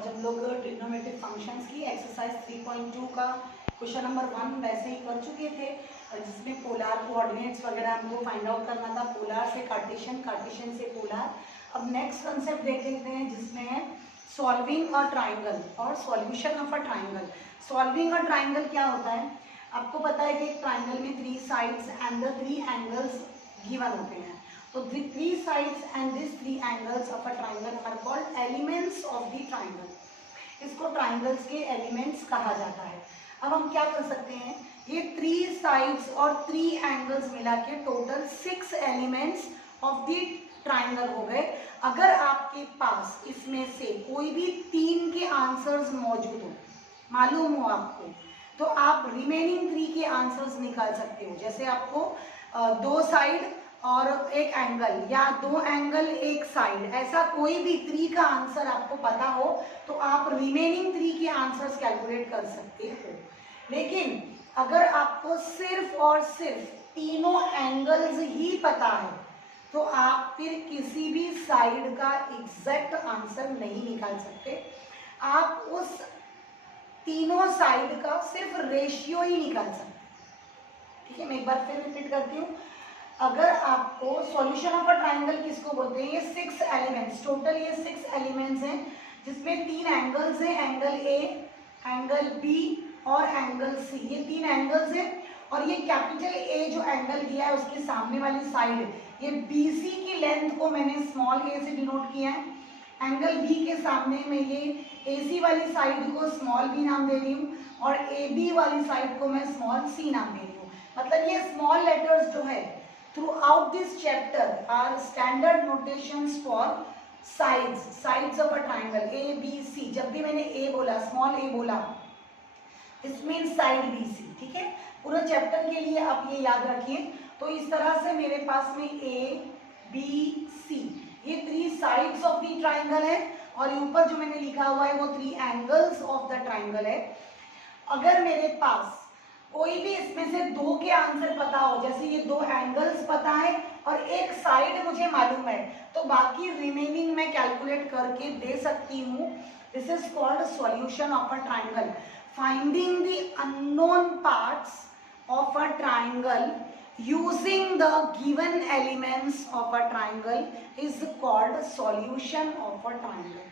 आज हम लोग ट्रिग्नोमेट्रिक फंक्शंस की एक्सरसाइज 3.2 का क्वेश्चन नंबर 1 वैसे ही कर चुके थे, जिसमें पोलार कोऑर्डिनेट्स वगैरह हमको फाइंड आउट करना था, पोलार से कार्टेशियन, कार्टेशियन से पोलार। अब नेक्स्ट कंसेप्ट देख लेते हैं जिसमें है सॉल्विंग अ ट्राइंगल और solution of a triangle. Solving a triangle क्या होता है? आपको पता है कि एक ट्राइंगल में 3 sides and the 3 angles given होते हैं। तो the 3 sides and these 3 angles of a triangle are called elements of the triangle. इसको ट्राइंगल्स के एलिमेंट्स कहा जाता है। अब हम क्या कर सकते हैं, ये 3 साइड्स और 3 एंगल्स मिला के total 6 elements of the triangle हो गए। अगर आपके पास इसमें से कोई भी 3 के आंसर्स मौजूद हो, मालूम हो आपको, तो आप रिमेनिंग 3 के आंसर्स निकाल सकते हो। जैसे आपको 2 साइड और एक एंगल या 2 एंगल एक साइड, ऐसा कोई भी 3 का आंसर आपको पता हो तो आप रिमेनिंग 3 के आंसर्स कैलकुलेट कर सकते हो। लेकिन अगर आपको सिर्फ और सिर्फ तीनों एंगल्स ही पता है तो आप फिर किसी भी साइड का एग्जैक्ट आंसर नहीं निकाल सकते। आप उस तीनों साइड का सिर्फ रेशियो ही निकाल सकते। ठीक है, मैं एक बार फिर रिपीट करती हूँ। अगर आपको सॉल्यूशन ऑफ अ ट्राइंगल किसको बोलते हैं, ये 6 एलिमेंट्स, टोटल ये 6 एलिमेंट्स हैं जिसमें 3 एंगल्स हैं, एंगल ए, एंगल बी और एंगल सी। ये 3 एंगल्स हैं और ये कैपिटल ए जो एंगल दिया है उसके सामने वाली साइड, ये BC की लेंथ को मैंने स्मॉल ए से डिनोट किया है। एंगल बी के सामने में ये AC वाली साइड को स्मॉल बी नाम दे रही हूँ और AB वाली साइड को मैं स्मॉल सी नाम दे रही हूँ। मतलब ये स्मॉल लेटर्स जो है throughout this chapter are standard notations for sides of a triangle A, B, C। जब भी मैंने A बोला, स्मॉल a बोला, this means side BC। ठीक है, पूरे चैप्टर के लिए आप ये याद रखिए। तो इस तरह से मेरे पास में A, B, C ये 3 साइड्स ऑफ द ट्राइंगल है और ऊपर जो मैंने लिखा हुआ है वो 3 एंगल्स ऑफ द ट्राइंगल है। अगर मेरे पास कोई भी इसमें से 2 के आंसर पता हो, जैसे ये 2 एंगल्स पता है और एक साइड मुझे मालूम है, तो बाकी रिमेनिंग मैं कैलकुलेट करके दे सकती हूँ। This is called solution of a triangle. Finding the unknown parts of a triangle using the given elements of a triangle is called solution of a triangle.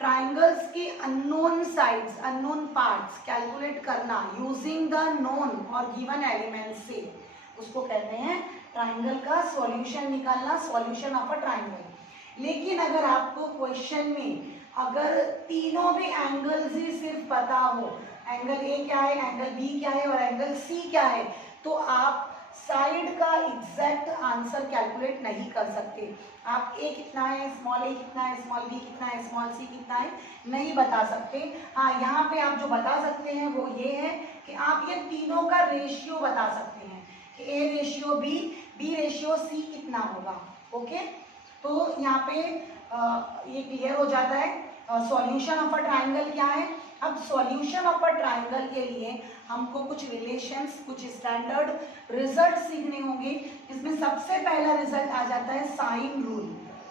Triangles के unknown sides, unknown parts calculate करना using the known और given elements से, उसको कहते हैं triangle का solution निकालना, solution of a triangle. लेकिन अगर आपको क्वेश्चन में अगर तीनों भी एंगल्स ही सिर्फ पता हो, एंगल ए क्या है, एंगल बी क्या है और एंगल सी क्या है, तो आप साइड का एग्जैक्ट आंसर कैलकुलेट नहीं कर सकते। आप ए कितना है, स्मॉल ए कितना है, स्मॉल बी कितना है, स्मॉल सी कितना है, नहीं बता सकते। हाँ, यहाँ पे आप जो बता सकते हैं वो ये है कि आप ये तीनों का रेशियो बता सकते हैं कि A ratio B, B ratio C कितना होगा। ओके, तो यहाँ पे ये क्लियर हो जाता है सॉल्यूशन ऑफ अ ट्राइंगल क्या है। अब सॉल्यूशन ऑफ अ ट्राइंगल के लिए हमको कुछ रिलेशंस, कुछ स्टैंडर्ड रिजल्ट सीखने होंगे। इसमें सबसे पहला रिजल्ट आ जाता है साइन रूल।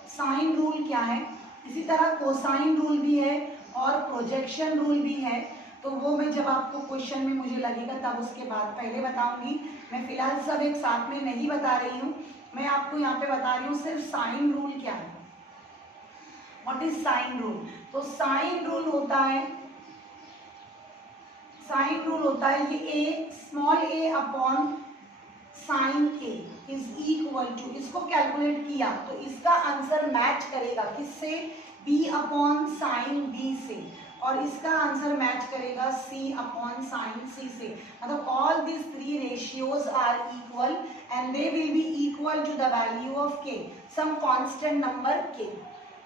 साइन रूल क्या है, इसी तरह कोसाइन रूल भी है और प्रोजेक्शन रूल भी है। तो वो मैं जब आपको क्वेश्चन में मुझे लगेगा तब उसके बाद पहले बताऊंगी। मैं फिलहाल सब एक साथ में नहीं बता रही हूँ, मैं आपको यहाँ पे बता रही हूँ सिर्फ साइन रूल क्या है। What is sine rule? तो साइन रूल होता है, साइन रूल होता है ये A, small A upon sine A is equal to, इसको कैलकुलेट किया तो इसका आंसर मैच करेगा किससे, बी अपॉन साइन बी से, और इसका आंसर मैच करेगा सी अपॉन साइन सी से। मतलब all this 3 ratios are equal and they will be equal to the value of K, some constant number के।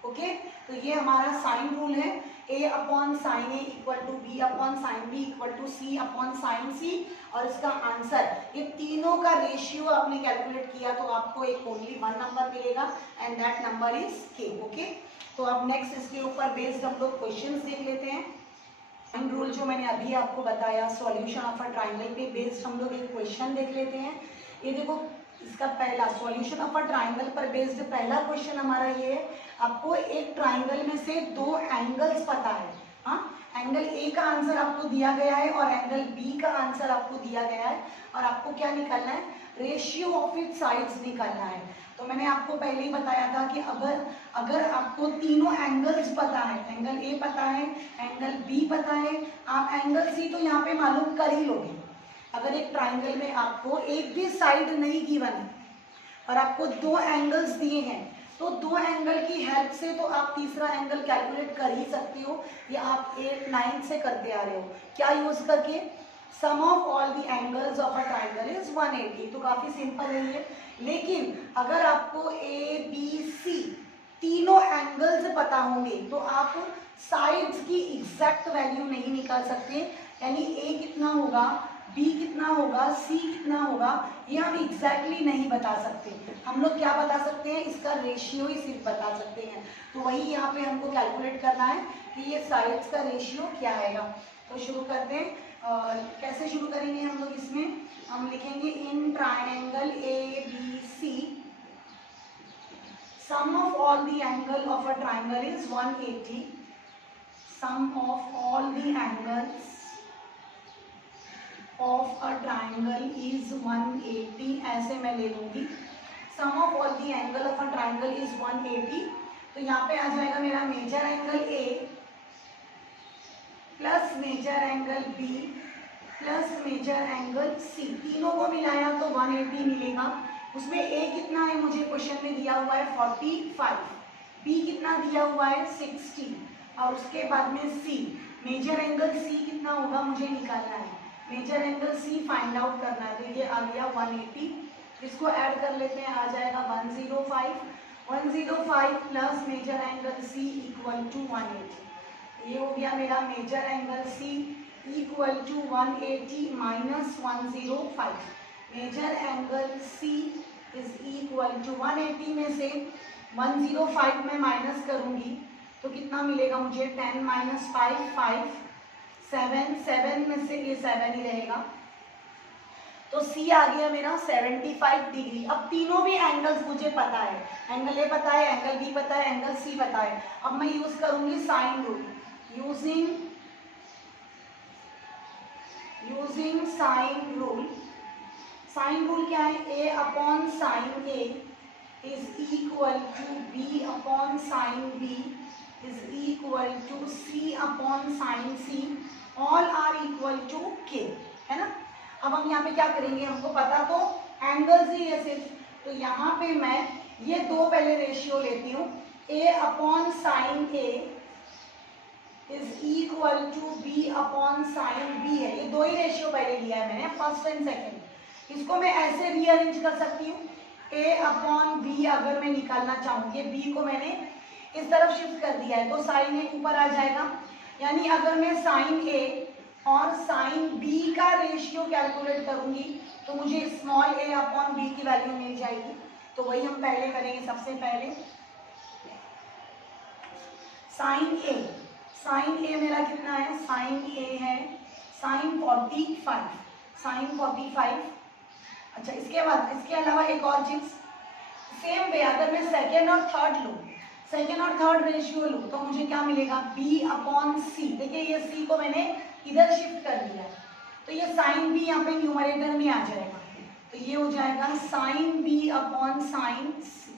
ओके, तो ये हमारा साइन रूल है, A upon sine A equal to B upon sine B equal to C upon sine C, और इसका answer ये तीनों का रेशियो आपने कैलकुलेट किया तो आपको एक ओनली 1 नंबर मिलेगा एंड दैट नंबर इज के। ओके, तो अब नेक्स्ट इसके ऊपर बेस्ड हम लोग क्वेश्चंस देख लेते हैं। साइन रूल जो मैंने अभी आपको बताया सॉल्यूशन ऑफ अ ट्राइंगल पे बेस्ड हम लोग एक क्वेश्चन देख लेते हैं। ये देखो, इसका पहला सॉल्यूशन ऑफ अ ट्राइंगल पर बेस्ड पहला क्वेश्चन हमारा ये है, आपको एक ट्राइंगल में से दो एंगल्स पता है। हाँ, एंगल ए का आंसर आपको दिया गया है और एंगल बी का आंसर आपको दिया गया है, और आपको क्या निकालना है, रेशियो ऑफ इट साइड्स निकालना है। तो मैंने आपको पहले ही बताया था कि अगर आपको तीनों एंगल्स पता है, एंगल ए पता है, एंगल बी पता है, आप एंगल सी तो यहाँ पे मालूम कर ही लोगे। अगर एक ट्राइंगल में आपको एक भी साइड नहीं गिवन है और आपको दो एंगल्स दिए हैं, तो दो एंगल की हेल्प से तो आप तीसरा एंगल कैलकुलेट कर ही सकते हो, या आप 8 9 से करते आ रहे हो। क्या यूज करके, sum of all the angles of a triangle is 180। तो काफी सिंपल है ये। लेकिन अगर आपको ए बी सी तीनों एंगल्स पता होंगे तो आप साइड्स की एग्जैक्ट वैल्यू नहीं निकाल सकते, यानी ए कितना होगा, बी कितना होगा, सी कितना होगा, ये हम एग्जैक्टली नहीं बता सकते। हम लोग क्या बता सकते हैं, इसका रेशियो ही सिर्फ बता सकते हैं। तो वही यहाँ पे हमको कैलकुलेट करना है कि ये साइड्स का रेशियो क्या आएगा। तो शुरू करते हैं। कैसे शुरू करेंगे हम लोग, इसमें हम लिखेंगे in triangle A B C sum of all the angle of a triangle is 180। Sum of all the angles of a triangle is 180, ऐसे मैं ले लूंगी। Sum of all the angle of a triangle is 180। तो यहाँ पे आ जाएगा मेरा major angle A plus major angle B plus major angle C, तीनों को मिलाया तो 180 मिलेगा। उसमें ए कितना है, मुझे क्वेश्चन में दिया हुआ है 45, बी कितना दिया हुआ है 60, और उसके बाद में सी, मेजर एंगल सी कितना होगा मुझे निकालना है, measure angle C find out करना है। तो ये आ गया 180, इसको ऐड कर लेते हैं, आ जाएगा 105। 105 plus major angle C equal to 180। ये हो गया मेरा major angle C equal to 180 minus 105। Measure angle C is equal to 180 में से 105 में माइनस करूंगी तो कितना मिलेगा मुझे, 10 माइनस 5 5, 7 7 में से ये 7 ही रहेगा। तो सी आ गया मेरा 75 डिग्री। अब तीनों भी एंगल्स मुझे पता है, एंगल ए पता है, एंगल बी पता है, एंगल सी पता है। अब मैं यूज करूंगी sine rule. Using sine rule. Sine rule क्या है, A upon sine A is equal to B upon sine B is equal to C upon sine C, all are equal to K, है ना। अब हम यहाँ पे क्या करेंगे, हमको पता तो एंगल्स ही है सिर्फ, तो यहाँ पे मैं ये दो पहले रेशियो लेती हूँ, ए upon sine A is equal to B upon sine B है। ये दो ही रेशियो पहले लिया है मैंने, फर्स्ट एंड सेकंड। इसको मैं ऐसे रीअरेंज कर सकती हूँ, ए अपॉन बी अगर मैं निकालना चाहूँगी, बी को मैंने इस तरफ शिफ्ट कर दिया है तो साइन ए ऊपर आ जाएगा। यानी अगर मैं साइन ए और साइन बी का रेशियो कैलकुलेट करूंगी तो मुझे स्मॉल ए अपॉन बी की वैल्यू मिल जाएगी। तो वही हम पहले करेंगे। सबसे पहले साइन ए मेरा कितना है, साइन ए है साइन 45, साइन 45। अच्छा, इसके बाद इसके अलावा एक और चीज, सेम वे अगर मैं सेकेंड और थर्ड लूँ, सेकेंड और थर्ड रेशियो लूँ तो मुझे क्या मिलेगा, बी अपॉन सी। देखिए ये सी को मैंने इधर शिफ्ट कर दिया है तो ये साइन बी यहाँ पे न्यूमरेटर में आ जाएगा, तो ये हो जाएगा साइन बी अपॉन साइन सी।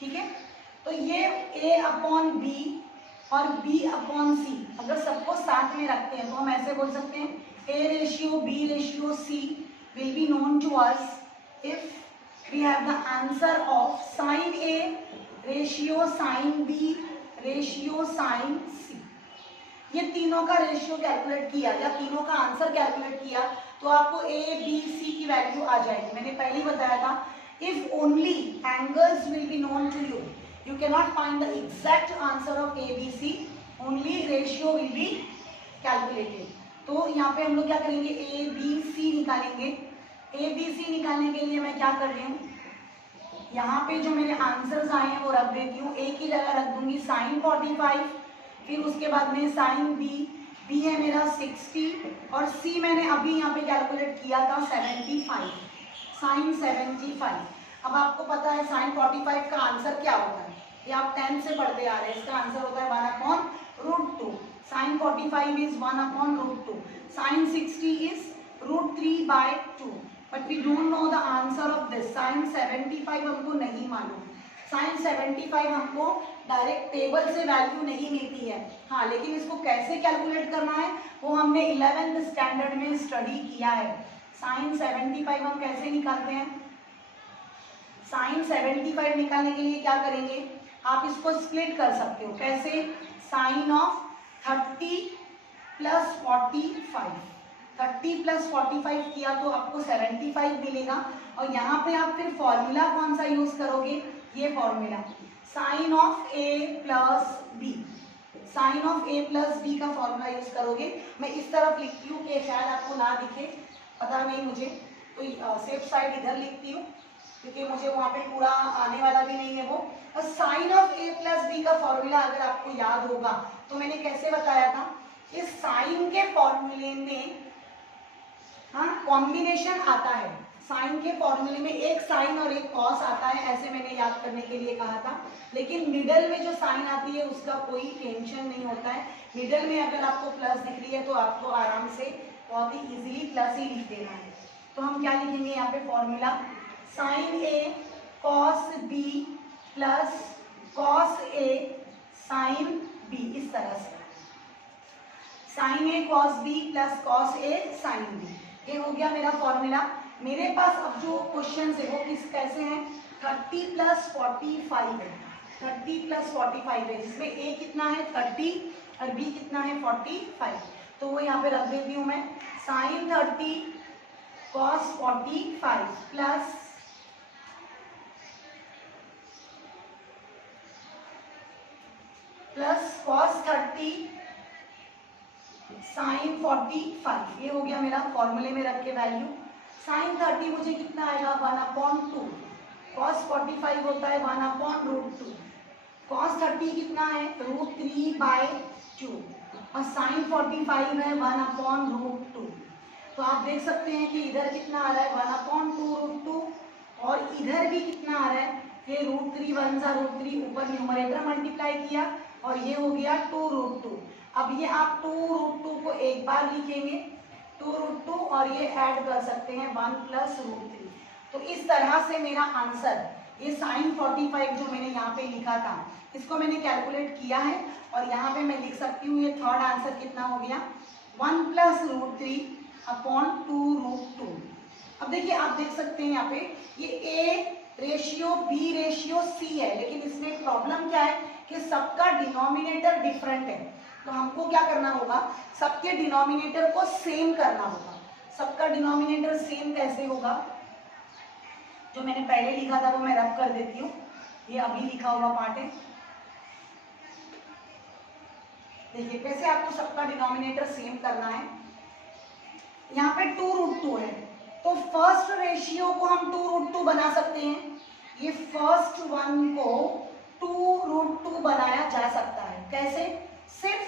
ठीक है, तो ये ए अपॉन बी और बी अपॉन सी अगर सबको साथ में रखते हैं तो हम ऐसे बोल सकते हैं, A ratio B ratio C will be known to us if we have the answer of sine A ratio sine B ratio sine C. ये तीनों का रेशियो कैलकुलेट किया या तीनों का आंसर कैलकुलेट किया तो आपको ए बी सी की वैल्यू आ जाएगी। मैंने पहले ही बताया था, if only angles will be known to you, you cannot find the exact answer of A, B, C, only ratio will be calculated। तो यहाँ पे हम लोग क्या करेंगे, A, B, C निकालेंगे। A, B, C निकालने के लिए मैं क्या कर रही हूँ, यहाँ पे जो मेरे आंसर्स आए हैं वो रख देती हूँ। A की जगह रख दूंगी साइन 45, फिर उसके बाद में साइन B, B है मेरा 60 और C मैंने अभी यहाँ पे कैलकुलेट किया था 75। साइन 75। अब आपको पता है साइन 45 का आंसर क्या होता है, ये आप 10 से पढ़ते आ रहे हैं। इसका आंसर होता है 1/√2। Sine 45 is 1/√2। Sine 60 is √3/2। But we don't know the answer of this. Sine 75 हमको नहीं मालूम। साइन 75 हमको डायरेक्ट टेबल से वैल्यू नहीं मिलती है। हाँ, लेकिन इसको कैसे कैलकुलेट करना है वो हमने 11th स्टैंडर्ड में स्टडी किया है। साइन 75 हम कैसे निकालते हैं? साइन 75 निकालने के लिए क्या करेंगे, आप इसको स्प्लिट कर सकते हो। कैसे? साइन ऑफ 30 + 45, 30 + 45 किया तो आपको 75 मिलेगा। और यहाँ पे आप फिर फॉर्मूला कौन सा यूज करोगे? ये formula sine of a + b, sine of a + b का फॉर्मूला यूज करोगे। मैं इस तरफ लिखती हूँ कि शायद आपको ना दिखे, पता नहीं मुझे, तो सेफ साइड इधर लिखती हूँ क्योंकि मुझे वहाँ पे पूरा आने वाला भी नहीं है वो। और साइन ऑफ a + b का फॉर्मूला अगर आपको याद होगा तो मैंने कैसे बताया था, इस साइन के फॉर्मूले में हाँ कॉम्बिनेशन आता है। साइन के फॉर्मूले में एक साइन और एक कॉस आता है, ऐसे मैंने याद करने के लिए कहा था। लेकिन मिडल में जो साइन आती है उसका कोई टेंशन नहीं होता है। मिडल में अगर आपको प्लस दिख रही है तो आपको आराम से बहुत ही इजीली प्लस ही लिख देना है। तो हम क्या लिखेंगे यहाँ पे formula, sine a cos b plus cos a sine b, इस तरह से sine a cos b plus cos a sine b, ये हो गया मेरा फॉर्मूला। मेरे पास अब जो क्वेश्चन है वो किस कैसे हैं, 30 + 45 है, 30 + 45 है, जिसमें a कितना है 30 और b कितना है 45। तो वो यहाँ पे रख देती हूँ मैं, sine 30 cos 45 plus cos 30 sine 45, ये हो गया मेरा फॉर्मूले में रख के वैल्यू। साइन 30 मुझे कितना आएगा 1/2, cos 45 होता है 1/√2, cos 30 कितना है √3/2 और साइन 45 है 1/√2। तो आप देख सकते हैं कि इधर कितना आ रहा है 1/2√2 और इधर भी कितना आ रहा है, ये √3 1 सा √3, ऊपर न्यूमरेटर मल्टीप्लाई किया और ये हो गया 2√2। अब ये आप 2√2 को एक बार लिखेंगे 2√2 और ये ऐड कर सकते हैं 1 + √3। तो इस तरह से मेरा आंसर, ये साइन 45 जो मैंने यहाँ पे लिखा था इसको मैंने कैलकुलेट किया है और यहाँ पे मैं लिख सकती हूँ ये थर्ड आंसर कितना हो गया 1 + √3/2√2। अब देखिए आप देख सकते हैं यहाँ पे ये A/B/C है, लेकिन इसमें प्रॉब्लम क्या है कि सबका डिनोमिनेटर डिफरेंट है। तो हमको क्या करना होगा, सबके डिनोमिनेटर को सेम करना होगा। सबका डिनोमिनेटर सेम कैसे होगा, जो मैंने पहले लिखा था वो मैं रब कर देती हूँ, ये अभी लिखा हुआ पार्ट है। देखिए कैसे आपको सबका डिनोमिनेटर सेम करना है। यहाँ पे 2√2 है तो फर्स्ट रेशियो को हम 2√2 बना सकते हैं। ये फर्स्ट वन को 2√2 बनाया जा सकता है। कैसे? सिर्फ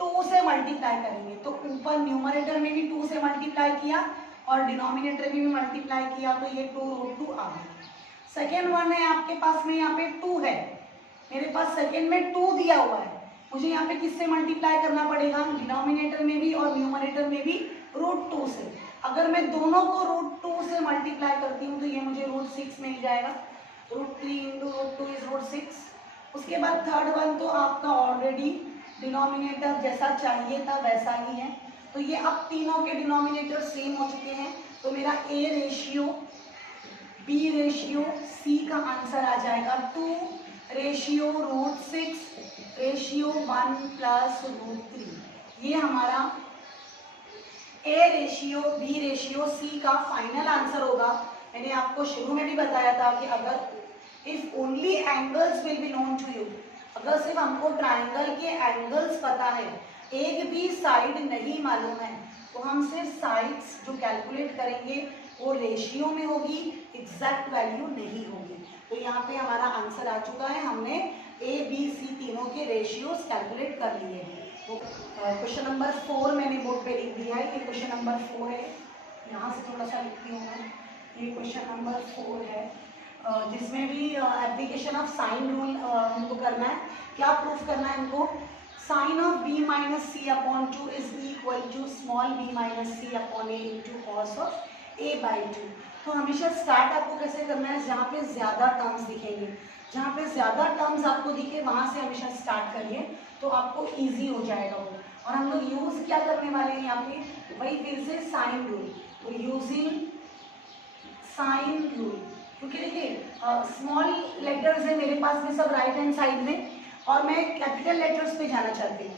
2 से मल्टीप्लाई करेंगे। तो ऊपर न्यूमरेटर में भी 2 से मल्टीप्लाई किया और डिनोमिनेटर में भी मल्टीप्लाई किया तो ये 2√2 आ गया। सेकेंड वन है आपके पास में, यहाँ पे 2 है, मेरे पास सेकेंड में 2 दिया हुआ है, मुझे यहाँ पे किससे मल्टीप्लाई करना पड़ेगा, डिनोमिनेटर में भी और न्यूमरेटर में भी √2 से। अगर मैं दोनों को √2 से मल्टीप्लाई करती हूँ तो ये मुझे √6 मिल जाएगा। √3 × √2 इज √6। उसके बाद थर्ड वन तो आपका ऑलरेडी डिनोमिनेटर जैसा चाहिए था वैसा ही है। तो ये अब तीनों के डिनोमिनेटर सेम हो चुके हैं। तो मेरा A/B/C का आंसर आ जाएगा 2/√6/1 + √3। ये हमारा A/B/C का फाइनल आंसर होगा। मैंने आपको शुरू में भी बताया था कि अगर if only angles will be known to you, अगर सिर्फ हमको ट्रायंगल के एंगल्स पता है, एक भी साइड नहीं मालूम है, तो हम सिर्फ साइड्स जो कैलकुलेट करेंगे वो रेशियो में होगी, एग्जैक्ट वैल्यू नहीं होगी। तो यहाँ पे हमारा आंसर आ चुका है, हमने A/B/C तीनों के रेशियोज कैलकुलेट कर लिए हैं। तो क्वेश्चन नंबर 4 मैंने बोर्ड पे लिख दिया है, ये क्वेश्चन नंबर 4 है। यहाँ से थोड़ा सा लिखती हूँ मैं, ये क्वेश्चन नंबर 4 है, जिसमें भी एप्लीकेशन ऑफ साइन रूल हमको करना है। क्या प्रूफ करना है हमको? Sine of b minus C upon 2 is equal to small b minus C upon A into cos of a by 2। तो हमेशा स्टार्ट आपको कैसे करना है? जहाँ पे ज़्यादा टर्म्स दिखेंगे, जहाँ पे ज़्यादा टर्म्स आपको दिखे वहाँ से हमेशा स्टार्ट करिए, तो आपको ईजी हो जाएगा वो। और हम लोग यूज़ क्या करने वाले हैं यहाँ पे? वही फिर से साइन रूल। तो यूजिंग साइन रूल, क्योंकि देखिए स्मॉल लेटर्स है मेरे पास में सब राइट हैंड साइड में, और मैं कैपिटल लेटर्स पे जाना चाहती हूँ,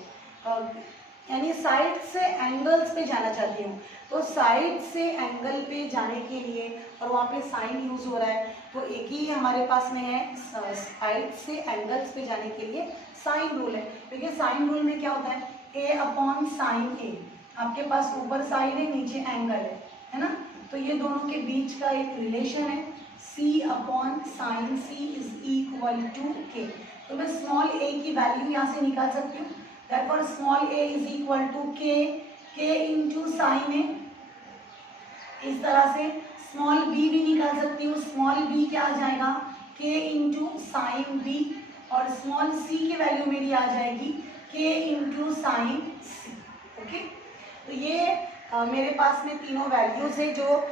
यानी साइड से एंगल्स पे जाना चाहती हूँ। तो साइड से एंगल पे जाने के लिए, और वहाँ पे साइन यूज हो रहा है, तो एक ही हमारे पास में है, साइड से एंगल्स पे जाने के लिए साइन रूल है। क्योंकि साइन रूल में क्या होता है? ए अपॉन साइन ए, आपके पास ऊपर साइन है नीचे एंगल है ना, तो ये दोनों के बीच का एक रिलेशन है, C upon sine C is equal to K. तो मैं स्मॉल ए की वैल्यू यहाँ से निकाल सकती हूँ, therefore small A is equal to K into sine A. इस तरह से स्मॉल बी भी निकाल सकती हूँ, स्मॉल बी क्या आ जाएगा? के इंटू साइन बी, और स्मॉल सी की वैल्यू मेरी आ जाएगी के इंटू साइन सी। ओके, तो ये मेरे पास में तीनों वैल्यूज है जो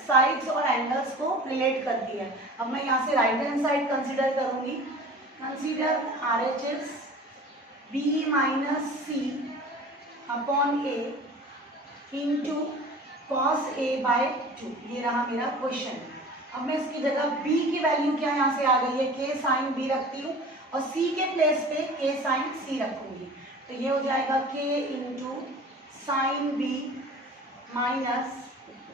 साइड्स और एंगल्स को रिलेट करती है। अब मैं यहाँ से राइट हैंड साइड कंसीडर करूँगी। Consider RHS B minus C upon A into cos A bye 2। ये रहा मेरा क्वेश्चन। अब मैं इसकी जगह b की वैल्यू क्या यहाँ से आ गई है? के साइन b रखती हूँ, और c के प्लेस पे के साइन c रखूँगी। तो ये हो जाएगा के इंटू साइन बी माइनस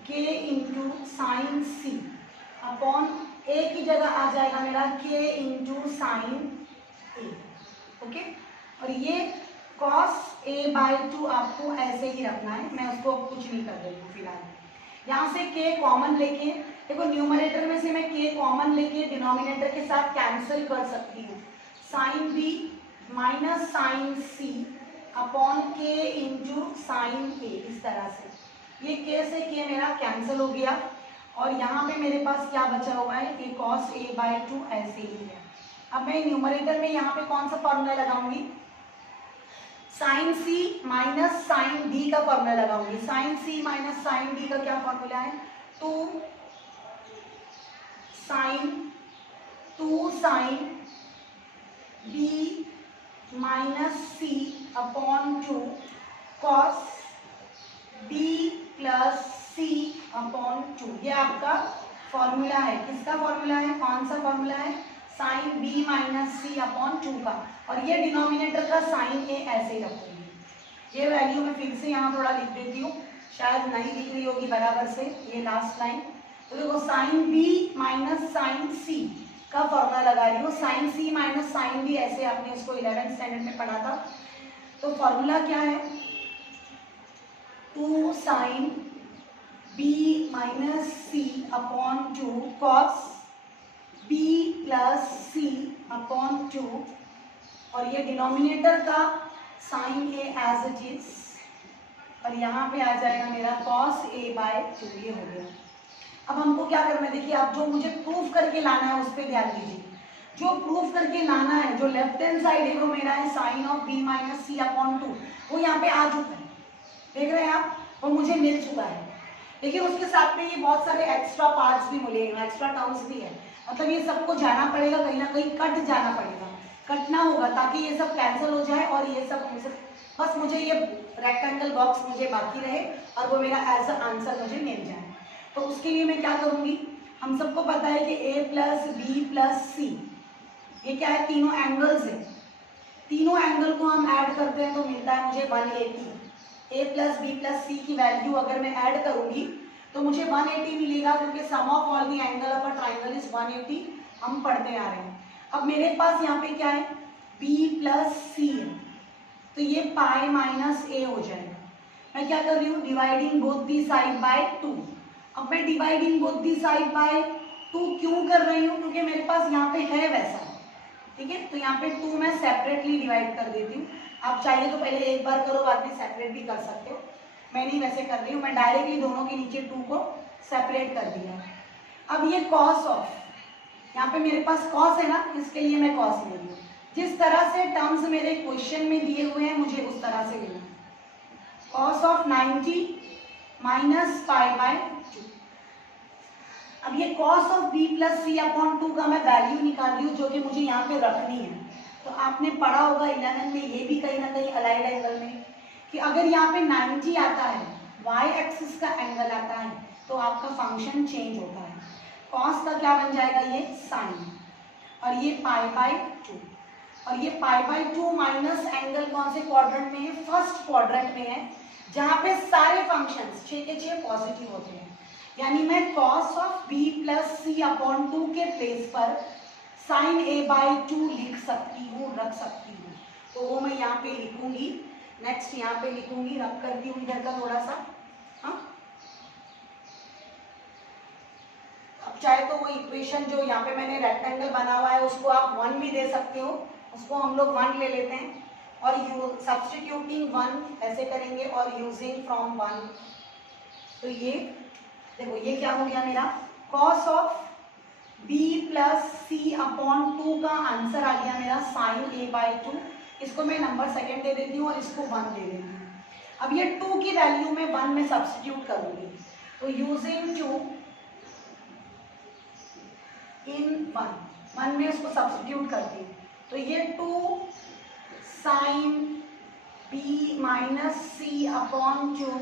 के इंटू साइन सी अपॉन ए की जगह आ जाएगा मेरा के इंटू साइन ए। ओके, और ये कॉस ए बाई 2 आपको ऐसे ही रखना है, मैं उसको कुछ नहीं कर रही हूँ फिलहाल। यहाँ से के कॉमन लेके, देखो न्यूमरेटर में से मैं के कॉमन लेके डिनोमिनेटर के साथ कैंसिल कर सकती हूँ। साइन बी माइनस साइन सी अपॉन के इंटू साइन ए, इस तरह से ये के से के मेरा कैंसिल हो गया, और यहाँ पे मेरे पास क्या बचा हुआ है? ये कॉस ए बाई 2 ऐसे ही है। अब मैं न्यूमरेटर में यहाँ पे कौन सा फॉर्मूला लगाऊंगी? साइन सी माइनस साइन डी का फॉर्मूला लगाऊंगी। साइन सी माइनस साइन डी का क्या फॉर्मूला है? 2 sine B minus C upon 2 cos B plus C upon 2। ये आपका फॉर्मूला है। किसका फॉर्मूला है? कौन सा फॉर्मूला है? Sign B minus C upon 2 का, और ये डिनोमिनेटर का साइन ए ऐसे ही रखूंगी। ये वैल्यू मैं फिर से यहाँ थोड़ा लिख देती हूँ, शायद नहीं दिख रही होगी बराबर से, ये लास्ट लाइन। तो देखो साइन बी माइनस साइन सी का फॉर्मूला लगा रही हूँ। साइन सी माइनस साइन बी, ऐसे आपने इसको 11th स्टैंडर्ड में पढ़ा था। तो फॉर्मूला क्या है? 2 sine B minus C upon 2 cos B plus C upon 2, और ये डिनोमिनेटर का sine A as it is, और यहाँ पे आ जाएगा मेरा कॉस ए बाय 2। ये हो गया। अब हमको क्या करना है? देखिए, आप जो मुझे प्रूफ करके लाना है उस पर ध्यान दीजिए। जो प्रूफ करके लाना है, जो लेफ्ट हैंड साइड है वो मेरा है sine of B minus C upon 2, वो यहाँ पे आ चुका है, देख रहे हैं आप, वो मुझे मिल चुका है। देखिए उसके साथ में ये बहुत सारे एक्स्ट्रा पार्ट्स भी मिलेंगे, एक्स्ट्रा टर्म्स भी है, मतलब ये सबको जाना पड़ेगा, कहीं ना कहीं कट जाना पड़ेगा, कटना होगा ताकि ये सब कैंसिल हो जाए, और ये सब मुझे बस मुझे ये रेक्टेंगल बॉक्स मुझे बाकी रहे, और वो मेरा एज अ आंसर मुझे मिल जाए। तो उसके लिए मैं क्या करूँगी? हम सबको पता है कि ए प्लस बी प्लस सी, ये क्या है? तीनों एंगल्स है। तीनों एंगल को हम ऐड करते हैं तो मिलता है मुझे 180। ए प्लस बी प्लस सी की वैल्यू अगर मैं ऐड करूंगी तो मुझे 180 मिलेगा, क्योंकि sum of all the angle of a triangle is 180, हम पढ़ते आ रहे हैं। अब मेरे पास यहाँ पे क्या है? b प्लस सी है, तो ये पाई माइनस ए हो जाएगा। मैं क्या कर रही हूँ? Dividing both the side by 2। अब मैं dividing both the side by 2 क्यों कर रही हूँ? क्योंकि मेरे पास यहाँ पे है वैसा, ठीक है। तो यहाँ पे 2 मैं सेपरेटली डिवाइड कर देती हूँ। आप चाहिए तो पहले एक बार करो, बाद में सेपरेट भी कर सकते हो। मैं नहीं वैसे कर रही हूँ, मैं डायरेक्टली दोनों के नीचे 2 को सेपरेट कर दिया। अब ये कॉस ऑफ, यहाँ पे मेरे पास कॉस है ना, इसके लिए मैं कॉस ले रही हूँ। जिस तरह से टर्म्स मेरे क्वेश्चन में दिए हुए हैं मुझे उस तरह से लेना है। Cos of 90 minus pi by 2। अब ये cos of b plus C upon 2 का मैं वैल्यू निकाल रही हूँ जो कि मुझे यहाँ पे रखनी है। तो आपने पढ़ा होगा 11 में, ये भी कहीं ना कहीं अलाइड एंगल में, कि अगर यहाँ पे 90 आता है, y एक्सिस का एंगल आता है, तो आपका फंक्शन चेंज होता है। कॉस का क्या बन जाएगा, ये साइन, और ये पाई बाय 2, और ये पाई बाय 2 माइनस एंगल कौन से क्वाड्रेंट में है, फर्स्ट क्वाड्रेंट में है, जहाँ पे सारे फंक्शंस 6 के 6 पॉजिटिव होते हैं। यानी मैं cos of b plus C upon 2 के प्लेस पर साइन a बाई 2 लिख सकती हूँ, रख सकती हूँ। तो वो मैं यहाँ पे लिखूंगी, नेक्स्ट यहाँ पे लिखूंगी, रख करती हूँ इधर का थोड़ा सा। हाँ, अब चाहे तो वो इक्वेशन जो यहाँ पे मैंने रेक्टेंगल बना हुआ है उसको आप 1 भी दे सकते हो, उसको हम लोग 1 ले लेते हैं, और सब्स्टिट्यूटिंग 1 ऐसे करेंगे, और यूजिंग फ्रॉम 1। तो ये देखो, ये क्या हो गया मेरा, cos of b plus C upon 2 का आंसर आ गया मेरा साइन a बाई 2। इसको मैं नंबर सेकेंड दे देती हूँ और इसको 1 दे देती हूँ। अब ये 2 की वैल्यू में 1 में सब्स्टिट्यूट करूंगी, तो यूजिंग 2 इन 1 में उसको सब्स्टिट्यूट करती हूँ, तो ये 2 sine b minus C upon 2,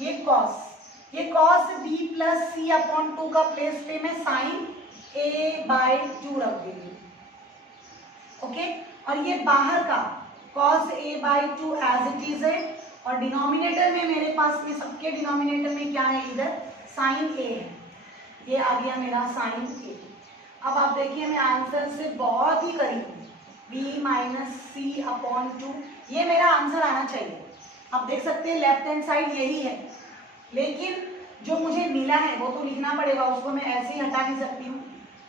ये cos b plus C upon 2 का प्लेस पे मैं साइन a बाई 2 रख देंगे। ओके, और ये बाहर का cos a by 2 as it is है, और डिनोमिनेटर में मेरे पास में सबके डिनोमिनेटर में क्या है, इधर साइन a है, ये आ गया मेरा साइन a। अब आप देखिए मैं आंसर से बहुत ही करीब हूँ, b माइनस सी अपॉन 2, ये मेरा आंसर आना चाहिए। आप देख सकते हैं लेफ्ट हैंड साइड यही है, लेकिन जो मुझे मिला है वो तो लिखना पड़ेगा, उसको मैं ऐसे ही हटा नहीं सकती हूँ।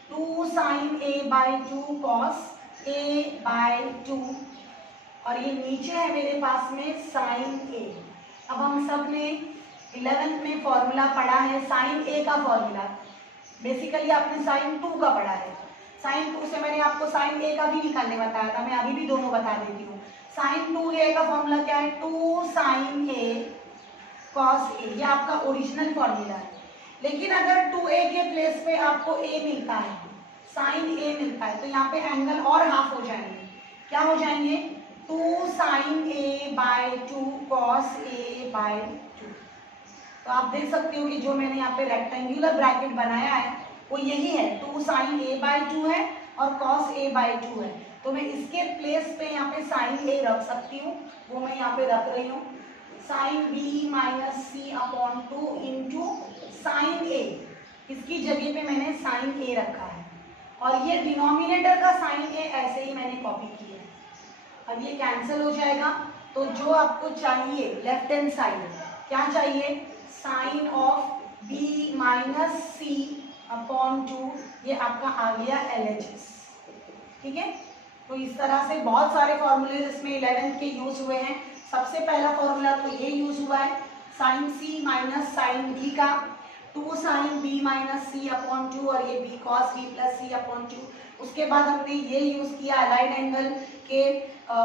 2 sine a by 2 cos a by 2, और ये नीचे है मेरे पास में साइन a। अब हम सब ने 11th में फॉर्मूला पढ़ा है साइन a का फॉर्मूला, बेसिकली आपने साइन 2 का पढ़ा है। साइन 2 से मैंने आपको साइन a का भी निकालने बताया था, मैं अभी भी दोनों बता देती हूँ। साइन 2a का फॉर्मूला क्या है, 2 साइन a कॉस a, ये आपका ओरिजिनल फॉर्मूला है। लेकिन अगर 2a के प्लेस पे आपको a मिलता है, साइन a मिलता है, तो यहाँ पे एंगल और हाफ हो जाएंगे। क्या हो जाएंगे, 2 sine a by 2 cos a by 2। तो आप देख सकते हो कि जो मैंने यहाँ पे रेक्टेंगुलर ब्रैकेट बनाया है वो यही है, 2 साइन a बाई 2 है और कॉस a बाई 2 है। तो मैं इसके प्लेस पे यहाँ पे साइन a रख सकती हूँ, वो मैं यहाँ पे रख रही हूँ, sine b minus C upon 2 into sine a, इसकी जगह पे मैंने साइन a रखा है, और ये डिनोमिनेटर का साइन a ऐसे ही मैंने कॉपी किया है। अब ये कैंसिल हो जाएगा, तो जो आपको चाहिए लेफ्ट हैंड साइड क्या चाहिए, sine of b minus C upon 2, ये आपका आ गया LHS। ठीक है, तो इस तरह से बहुत सारे फॉर्मूले इसमें 11th के यूज हुए हैं। सबसे पहला फॉर्मूला तो ये यूज हुआ है sine c minus sine b का, 2 sine b minus C upon 2, और ये b cos b plus C upon 2। उसके बाद हमने ये यूज किया अलाइड एंगल के,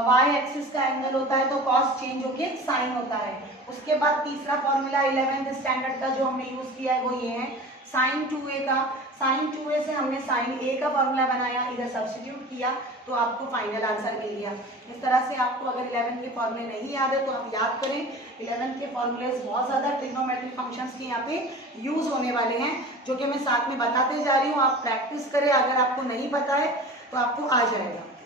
y एक्सिस का एंगल होता है तो कॉस चेंज होके साइन होता है। उसके बाद तीसरा फॉर्मूला 11th स्टैंडर्ड का जो हमने यूज किया है वो ये है साइन 2a का। साइन 2a से हमने साइन a का फॉर्मूला बनाया, इधर सब्स्टिट्यूट किया, तो आपको फाइनल आंसर मिल गया। इस तरह से आपको अगर 11th के फॉर्मूले नहीं याद है तो आप याद करें, 11th के फॉर्मूले बहुत ज़्यादा ट्रिग्नोमेट्रिक फंक्शंस के यहाँ पे यूज होने वाले हैं, जो कि मैं साथ में बताते जा रही हूँ। आप प्रैक्टिस करें, अगर आपको नहीं पता है तो आपको आ जाएगा।